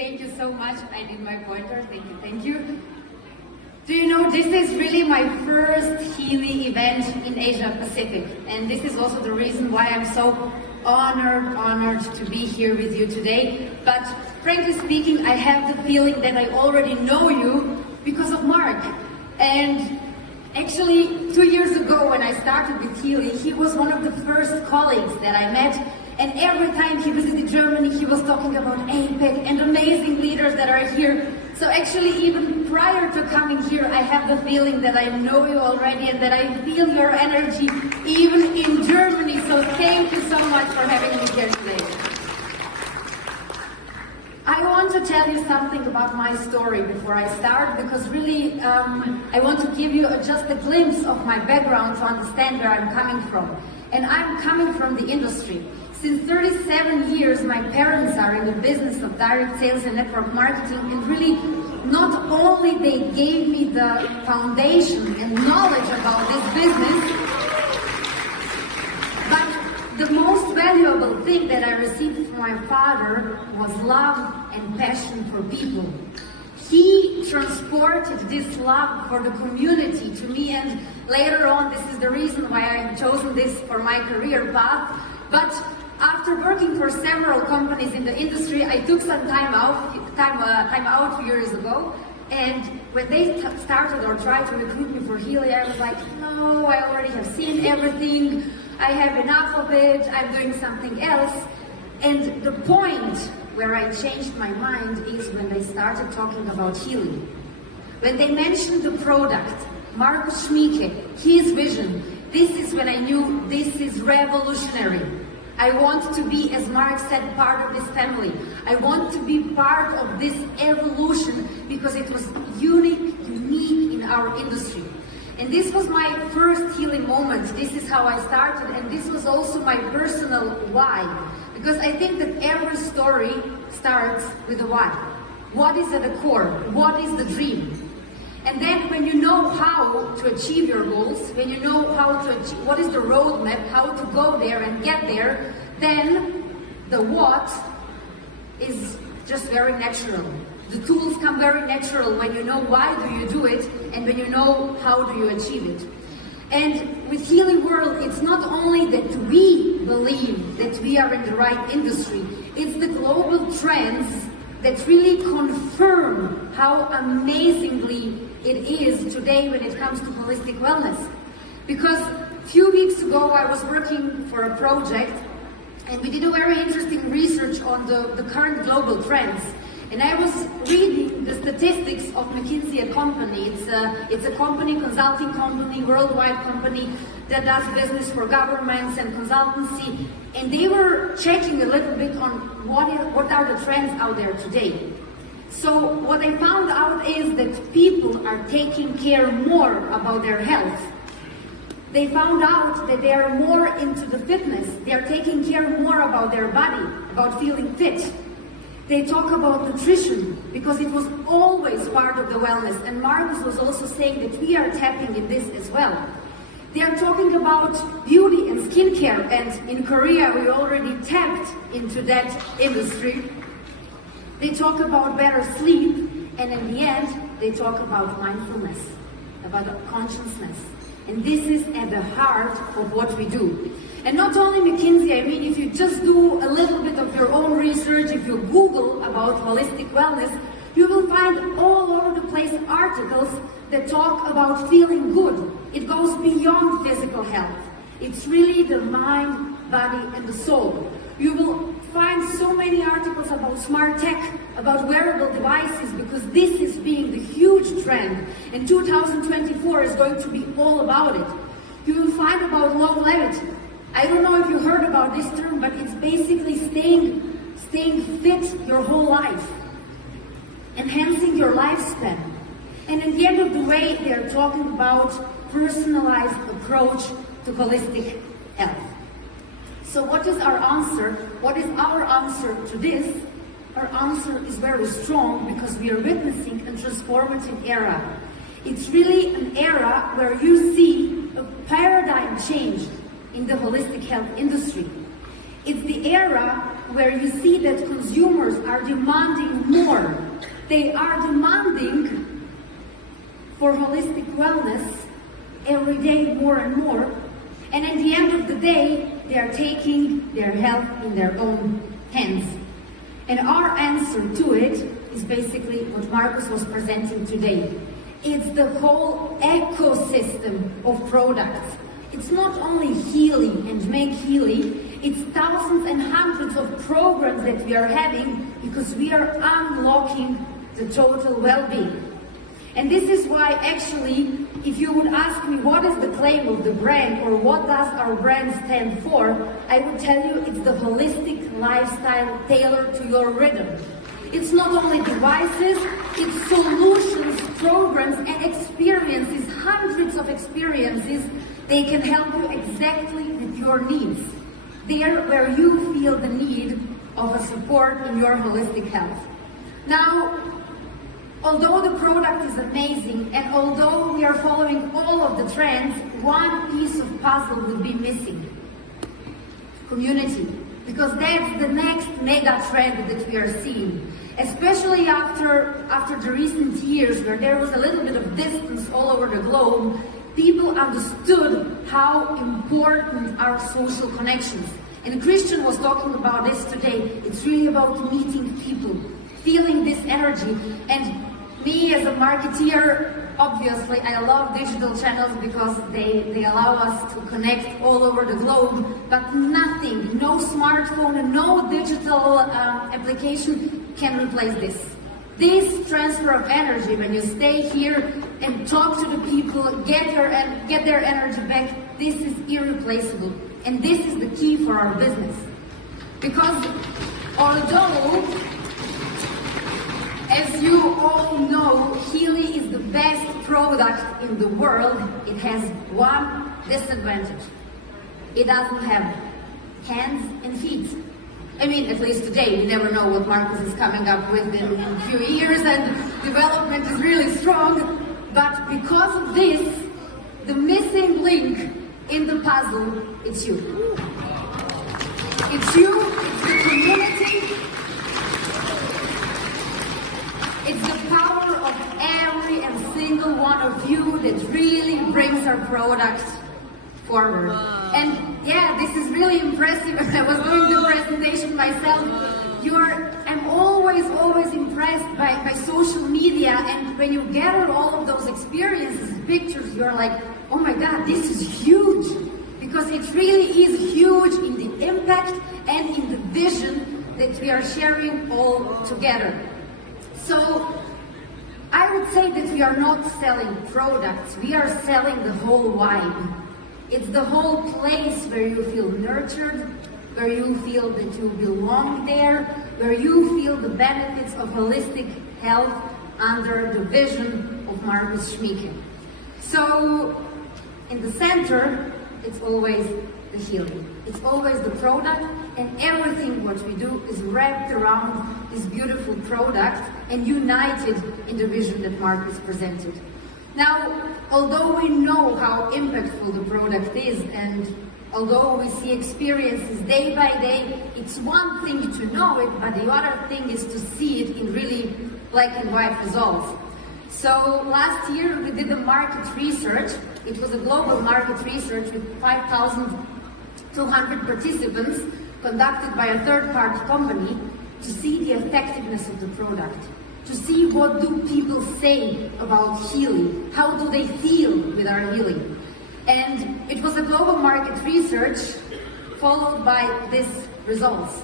thank you so much. I need my pointer. Thank you. Do you know, this is really my first Healy event in Asia Pacific, and this is also the reason why I'm so honored to be here with you today. But frankly speaking, I have the feeling that I already know you because of Mark. And actually, 2 years ago when I started with Healy, he was one of the first colleagues that I met. And every time he visited Germany, he was talking about APEC and amazing leaders that are here. So actually, even prior to coming here, I have the feeling that I know you already and that I feel your energy even in Germany. So thank you so much for having me here today. I want to tell you something about my story before I start, because really I want to give you just a glimpse of my background to understand where I'm coming from. And I'm coming from the industry. Since 37 years, my parents are in the business of direct sales and network marketing, and really not only they gave me the foundation and knowledge about this business, but the most valuable thing that I received from my father was love and passion for people. He transported this love for the community to me, and later on, this is the reason why I've chosen this for my career path. But after working for several companies in the industry, I took some time out a few years ago. And when they started or tried to recruit me for Healy, I was like, no, I already have seen everything. I have enough of it. I'm doing something else. And the point where I changed my mind is when they started talking about Healy. When they mentioned the product, Markus Schmieke, his vision, this is when I knew this is revolutionary. I want to be, as Mark said, part of this family. I want to be part of this evolution because it was unique in our industry. And this was my first healing moment. This is how I started, and this was also my personal why. Because I think that every story starts with a why. What is at the core? What is the dream? And then when you know how to achieve your goals, when you know how to achieve, what is the roadmap, how to go there and get there, then the what is just very natural. The tools come very natural when you know why do you do it and when you know how do you achieve it. And with Healing World, it's not only that we believe that we are in the right industry, it's the global trends that really confirm how amazingly it is today when it comes to holistic wellness. Because a few weeks ago I was working for a project and we did a very interesting research on the current global trends. And I was reading the statistics of McKinsey & Company. It's a company, consulting company, worldwide company that does business for governments and consultancy. And they were checking a little bit on what are the trends out there today. So what I found out is that people are taking care more about their health. They found out that they are more into the fitness. They are taking care more about their body, about feeling fit. They talk about nutrition because it was always part of the wellness. And Marcus was also saying that we are tapping in this as well. They are talking about beauty and skincare, and in Korea we already tapped into that industry. They talk about better sleep, and in the end, they talk about mindfulness, about consciousness. And this is at the heart of what we do. And not only McKinsey, I mean, if you just do a little bit of your own research, if you Google about holistic wellness, you will find all over the place articles that talk about feeling good. It goes beyond physical health. It's really the mind, body, and the soul. You will find so many articles about smart tech, about wearable devices, because this is being the huge trend, and 2024 is going to be all about it. You will find about longevity. I don't know if you heard about this term, but it's basically staying fit your whole life, enhancing your lifespan. And at the end of the way, they're talking about personalized approach to holistic health. So what is our answer? What is our answer to this? Our answer is very strong because we are witnessing a transformative era. It's really an era where you see a paradigm change in the holistic health industry. It's the era where you see that consumers are demanding more more. They are demanding for holistic wellness every day more and more. And at the end of the day, they are taking their health in their own hands. And our answer to it is basically what Marcus was presenting today. It's the whole ecosystem of products. It's not only Healy and Make Healy, it's thousands and hundreds of programs that we are having because we are unlocking the total well-being. And this is why actually, if you would ask me what is the claim of the brand or what does our brand stand for, I would tell you it's the holistic lifestyle tailored to your rhythm. It's not only devices, it's solutions, programs and experiences, hundreds of experiences. They can help you exactly with your needs. There where you feel the need of a support in your holistic health. Now, although the product is amazing and although we are following all of the trends, one piece of puzzle would be missing. Community. Because that's the next mega trend that we are seeing. Especially after the recent years where there was a little bit of distance all over the globe, people understood how important are social connections. And Christian was talking about this today. It's really about meeting people, feeling this energy. And me as a marketeer, obviously I love digital channels because they allow us to connect all over the globe, but nothing, no smartphone and no digital application can replace this. This transfer of energy, when you stay here and talk to the people, get their energy back, this is irreplaceable. And this is the key for our business. Because although, as you all know, Healy is the best product in the world, it has one disadvantage. It doesn't have hands and feet. I mean, at least today, we never know what Marcus is coming up with in a few years, and development is really strong. But because of this, the missing link in the puzzle, it's you. It's you, it's the community, it's the power of every and single one of you that really brings our product forward. And yeah, this is really impressive. I was doing the presentation myself. I'm always impressed by social media, and when you gather all of those experiences, pictures, you're like, oh my God, this is huge. Because it really is huge in the impact and in the vision that we are sharing all together. So I would say that we are not selling products, we are selling the whole vibe. It's the whole place where you feel nurtured, where you feel that you belong there, where you feel the benefits of holistic health under the vision of Marcus Schmieke. So in the center, it's always the healing. It's always the product, and everything what we do is wrapped around this beautiful product and united in the vision that Marcus presented. Now, although we know how impactful the product is, and although we see experiences day by day, it's one thing to know it, but the other thing is to see it in really black and white results. So last year we did a market research. It was a global market research with 5,200 participants conducted by a third-party company to see the effectiveness of the product, to see what do people say about healing, how do they feel with our healing. And it was a global market research followed by these results.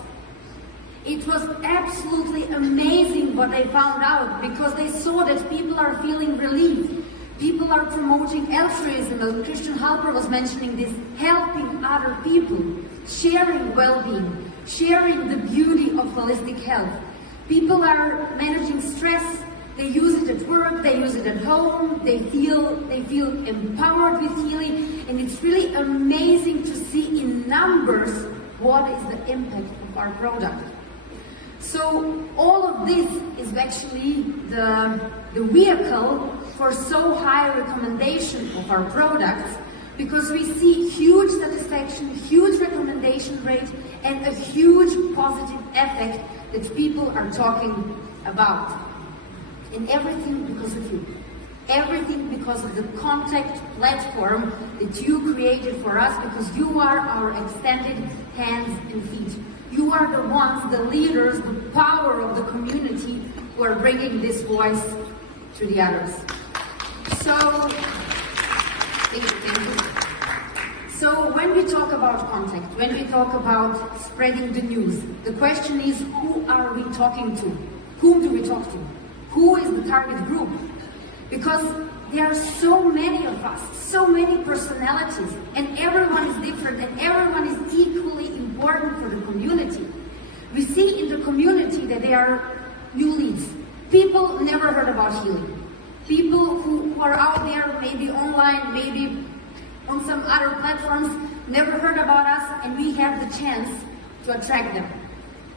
It was absolutely amazing what they found out, because they saw that people are feeling relief. People are promoting altruism, as Christian Halper was mentioning this, helping other people, sharing well-being, sharing the beauty of holistic health. People are managing stress, they use it at work, they use it at home, they feel empowered with healing, and it's really amazing to see in numbers what is the impact of our product. So all of this is actually the vehicle for so high recommendation of our products, because we see huge satisfaction, huge recommendation rate, and a huge positive effect that people are talking about. And everything because of you. Everything because of the contact platform that you created for us, because you are our extended hands and feet. You are the ones, the leaders, the power of the community who are bringing this voice to the others. So, thank you. So when we talk about contact, when we talk about spreading the news, the question is, who are we talking to? Whom do we talk to? Who is the target group? Because there are so many of us, so many personalities, and everyone is different, and everyone is equally important for the community. We see in the community that there are new leads. People never heard about healing. People who are out there, maybe online, maybe on some other platforms, never heard about us, and we have the chance to attract them.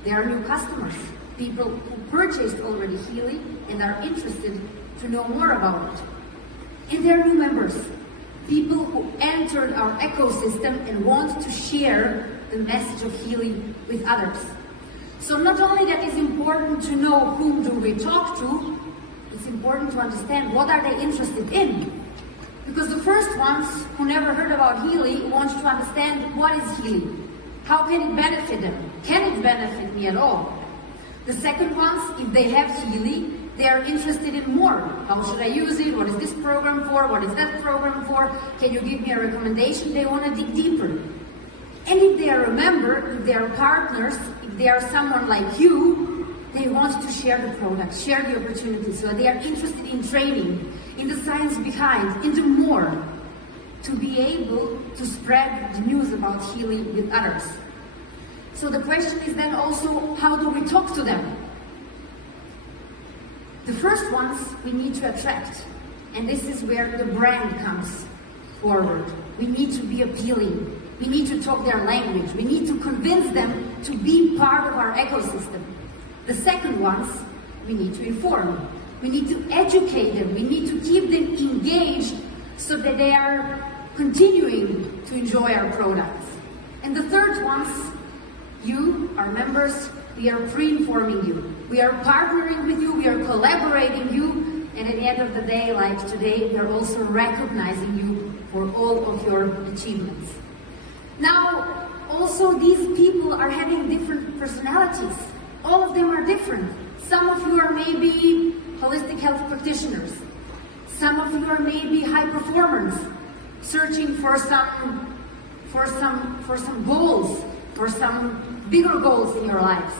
There are new customers, people who purchased already healing and are interested to know more about it. And there are new members, people who entered our ecosystem and want to share the message of healing with others. So not only that it's important to know whom do we talk to, it's important to understand what are they interested in. Because the first ones who never heard about healing want to understand what is healing. How can it benefit them? Can it benefit me at all? The second ones, if they have healing, they are interested in more. How should I use it? What is this program for? What is that program for? Can you give me a recommendation? They want to dig deeper. And if they are a member, if they are partners, if they are someone like you, they want to share the product, share the opportunity. So they are interested in training, in the science behind, in the more, to be able to spread the news about healing with others. So the question is then also, how do we talk to them? The first ones we need to attract, and this is where the brand comes forward. We need to be appealing. We need to talk their language. We need to convince them to be part of our ecosystem. The second ones, we need to inform. We need to educate them. We need to keep them engaged so that they are continuing to enjoy our products. And the third ones, you, our members, we are pre-informing you. We are partnering with you, we are collaborating you, and at the end of the day, like today, we are also recognizing you for all of your achievements. Now, also these people are having different personalities. All of them are different. Some of you are maybe holistic health practitioners. Some of you are maybe high performers, searching for some goals, for some bigger goals in your lives.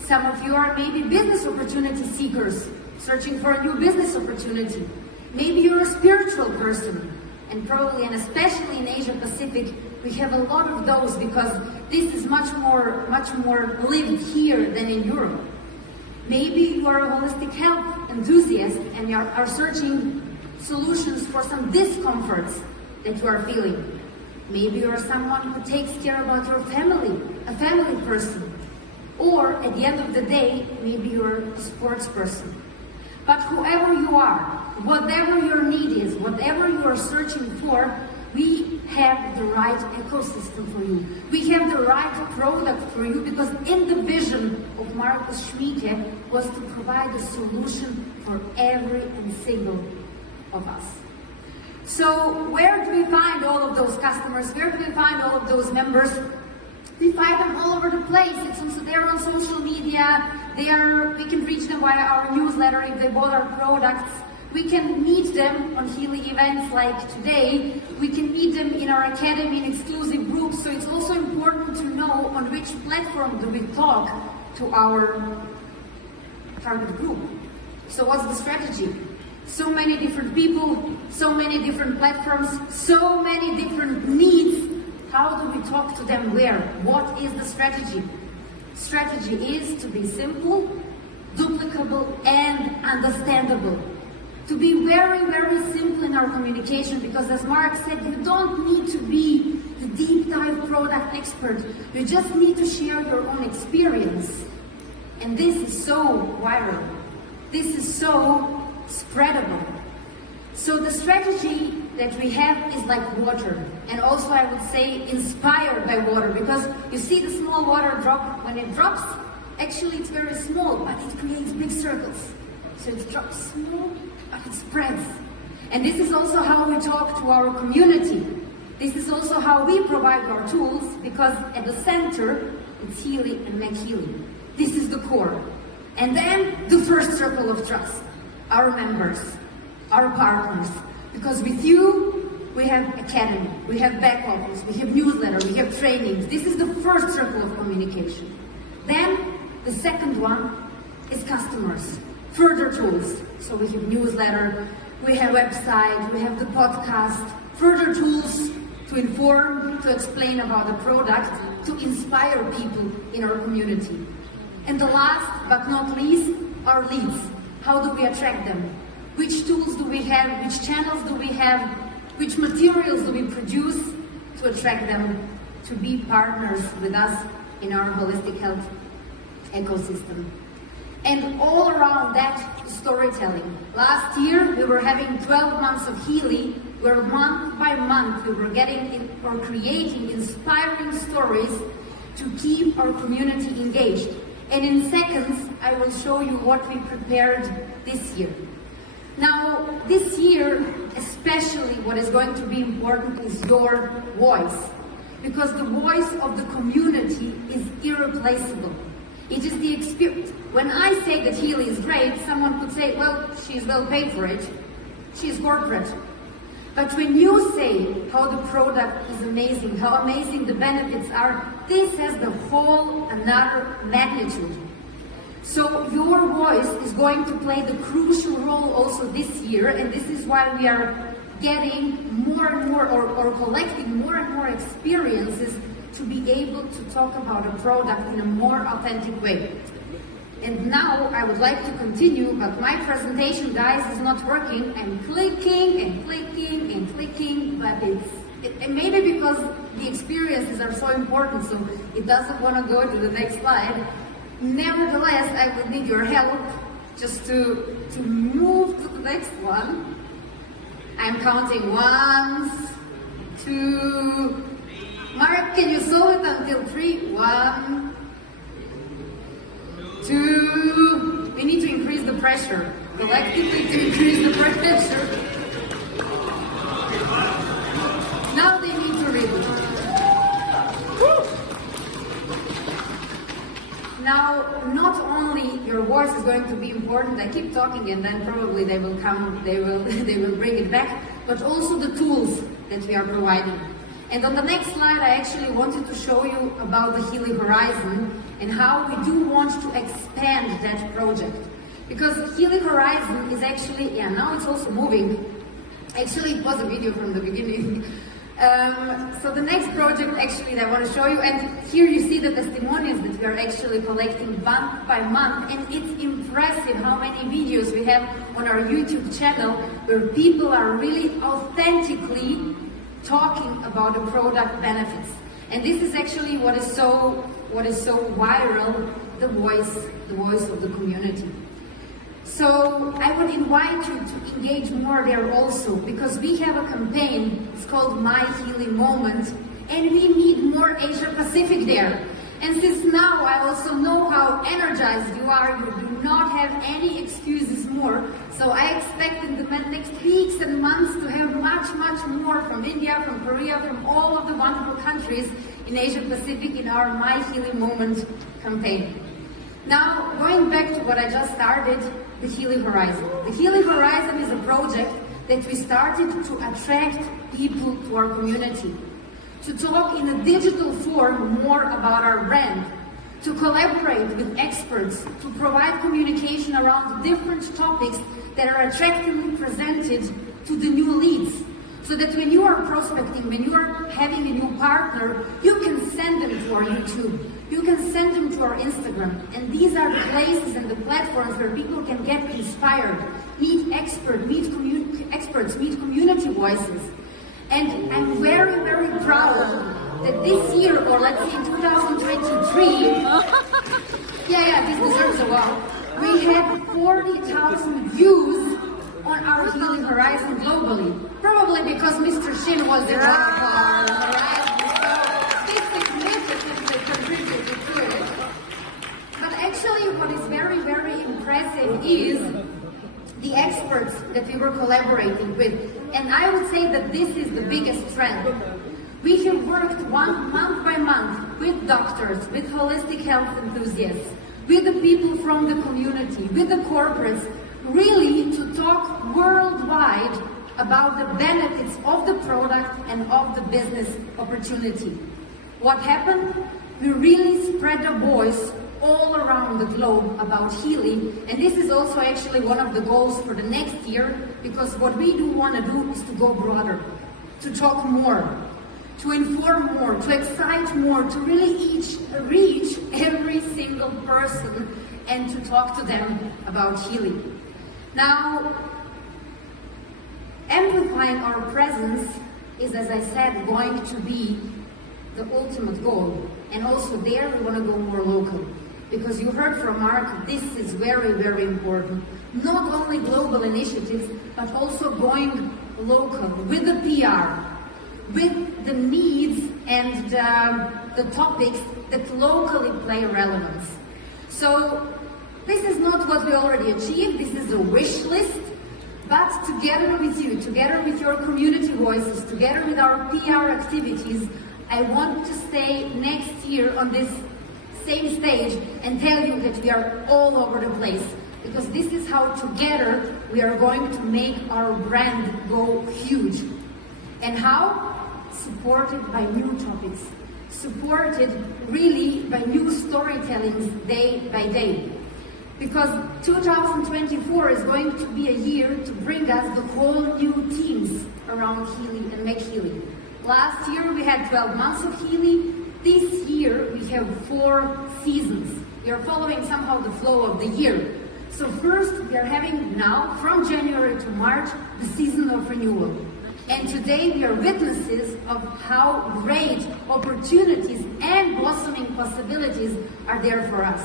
Some of you are maybe business opportunity seekers, searching for a new business opportunity. Maybe you're a spiritual person, and probably, and especially in Asia Pacific, we have a lot of those because this is much more lived here than in Europe. Maybe you are a holistic health enthusiast and you are searching solutions for some discomforts that you are feeling. Maybe you are someone who takes care about your family, a family person. Or at the end of the day, maybe you're a sports person. But whoever you are, whatever your need is, whatever you are searching for, we have the right ecosystem for you. We have the right product for you because in the vision of Marcus Schmieke was to provide a solution for every and single of us. So where do we find all of those customers? Where do we find all of those members? We find them all over the place. They're on social media. We can reach them via our newsletter if they bought our products. We can meet them on healing events like today. We can meet them in our academy in exclusive groups. So it's also important to know on which platform do we talk to our target group. So what's the strategy? So many different people, so many different platforms, so many different needs. How do we talk to them where? What is the strategy? Strategy is to be simple, duplicable, and understandable. To be very, very simple in our communication because as Mark said, you don't need to be the deep dive product expert. You just need to share your own experience. And this is so viral. This is so spreadable. So the strategy that we have is like water, and also I would say inspired by water, because you see the small water drop, when it drops, actually it's very small, but it creates big circles. So it drops small, but it spreads. And this is also how we talk to our community. This is also how we provide our tools, because at the center, it's healing and make healing. This is the core. And then the first circle of trust, our members, our partners. Because with you, we have academy, we have back office, we have newsletter, we have trainings. This is the first circle of communication. Then the second one is customers, further tools. So we have newsletter, we have website, we have the podcast, further tools to inform, to explain about the product, to inspire people in our community. And the last but not least, our leads. How do we attract them? Which tools do we have? Which channels do we have? Which materials do we produce to attract them to be partners with us in our holistic health ecosystem? And all around that, storytelling. Last year, we were having 12 months of healing, where month by month we were creating inspiring stories to keep our community engaged. And in seconds, I will show you what we prepared this year. Now, this year, especially what is going to be important is your voice. Because the voice of the community is irreplaceable. It is the experience. When I say that healing is great, someone could say, well, she's well paid for it. She's corporate. But when you say how the product is amazing, how amazing the benefits are, this has the whole another magnitude. So your voice is going to play the crucial role also this year, and this is why we are getting more and more or collecting more and more experiences to be able to talk about a product in a more authentic way. And now I would like to continue, but my presentation, guys, is not working. I'm clicking and clicking and clicking, but and maybe because the experiences are so important, so it doesn't want to go to the next slide. Nevertheless, I would need your help just to move to the next one. I'm counting 1, 2, Mark, can you solve it until 3? 1, 2. We need to increase the pressure. Collectively to increase the pressure. Now they need to read it. Now, not only your voice is going to be important, I keep talking and then probably they will come, they will bring it back, but also the tools that we are providing. And on the next slide, I actually wanted to show you about the Healing Horizon and how we do want to expand that project. Because Healing Horizon is actually, now it's also moving. Actually, it was a video from the beginning. So the next project actually that I want to show you, and here you see the testimonials that we are actually collecting month by month, and it's impressive how many videos we have on our YouTube channel where people are really authentically talking about the product benefits. And this is actually what is so viral, the voice of the community. So I would invite you to engage more there also, because we have a campaign, it's called My Healing Moment, and we need more Asia Pacific there. And since now I also know how energized you are, you do not have any excuses more. So I expect in the next weeks and months to have much more from India, from Korea, from all of the wonderful countries in Asia Pacific in our My Healing Moment campaign. Now, going back to what I just started, the Healing Horizon. The Healing Horizon is a project that we started to attract people to our community, to talk in a digital form more about our brand, to collaborate with experts, to provide communication around different topics that are attractively presented to the new leads. So that when you are prospecting, when you are having a new partner, you can send them to our YouTube, you can send them to our Instagram. And these are the places and the platforms where people can get inspired, meet experts, meet community voices. And I'm very proud that this year, or let's say in 2023, this deserves a wow. We had 40,000 views on our Healing Horizon globally. Probably because Mr. Shin was in our horizon. So he significantly contributed to it. But what is very, very impressive is the experts that we were collaborating with. And I would say that this is the biggest trend. We have worked month by month with doctors, with holistic health enthusiasts, with the people from the community, with the corporates, really to talk worldwide about the benefits of the product and of the business opportunity. What happened? We really spread the voice all around the globe about healing, and this is also actually one of the goals for the next year, because what we do want to do is to go broader, to talk more, to inform more, to excite more, to really reach every single person and to talk to them about healing. Now, amplifying our presence is, as I said, going to be the ultimate goal. And also there we want to go more local. Because you heard from Mark, this is very, very important. Not only global initiatives, but also going local with the PR, with the needs and the topics that locally play relevance. So this is not what we already achieved, this is a wish list, but together with you, together with your community voices, together with our PR activities, I want to stay next year on this same stage and tell you that we are all over the place, because this is how together we are going to make our brand go huge. And how? Supported by new topics, supported really by new storytellings day by day. Because 2024 is going to be a year to bring us the whole new themes around healing and make healing. Last year we had 12 months of healing. This year we have 4 seasons. We are following somehow the flow of the year. So first we are having now, from January to March, the season of renewal. And today we are witnesses of how great opportunities and blossoming possibilities are there for us.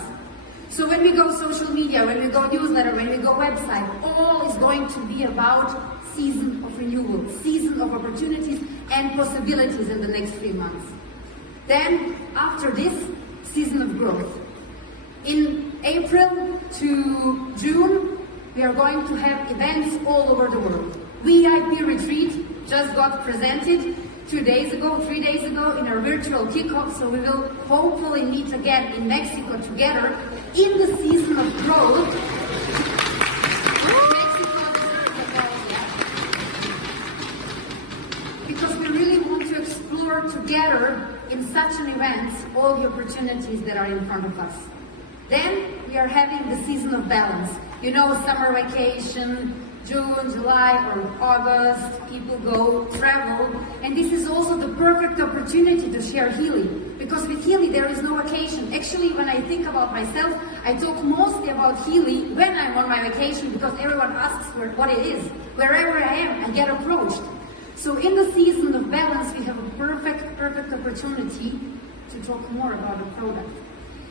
So when we go social media, when we go newsletter, when we go website, all is going to be about season of renewal, season of opportunities and possibilities in the next 3 months. Then, after this, season of growth. In April to June, we are going to have events all over the world. VIP retreat just got presented 3 days ago in our virtual kickoff, so we will hopefully meet again in Mexico together in the season of growth. Because we really want to explore together in such an event all the opportunities that are in front of us. Then we are having the season of balance. You know, summer vacation, June, July, or August, people go travel, and this is also the perfect opportunity to share healing. Because with healing there is no vacation. Actually, when I think about myself, I talk mostly about healing when I'm on my vacation, because everyone asks what it is. Wherever I am, I get approached. So in the season of balance, we have a perfect opportunity to talk more about the product.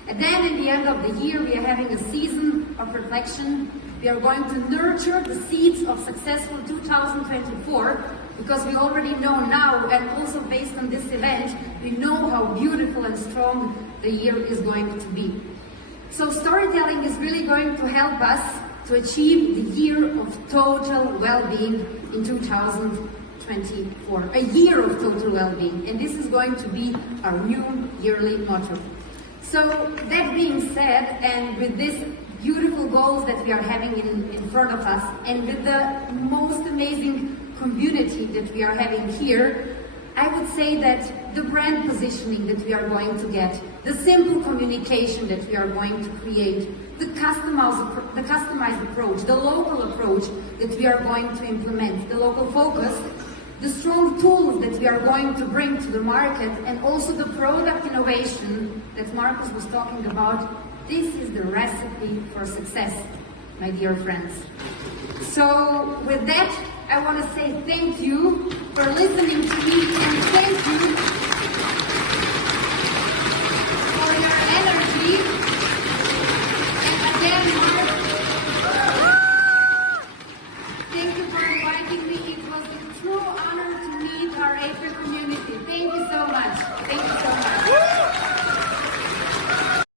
And then in the end of the year, we are having a season of reflection. We are going to nurture the seeds of successful 2024, because we already know now, and also based on this event, we know how beautiful and strong the year is going to be. So storytelling is really going to help us to achieve the year of total well-being in 2024. A year of total well-being. And this is going to be our new yearly motto. So that being said, and with these beautiful goals that we are having in front of us, and with the most amazing community that we are having here, I would say that the brand positioning that we are going to get, the simple communication that we are going to create, the customized approach, the local approach that we are going to implement, the local focus, the strong tools that we are going to bring to the market, and also the product innovation that Marcus was talking about, this is the recipe for success, my dear friends. So with that, I want to say thank you for listening to me, and thank you for your energy. And again, Mark, thank you for inviting me. It was a true honor to meet our April community. Thank you so much. Thank you.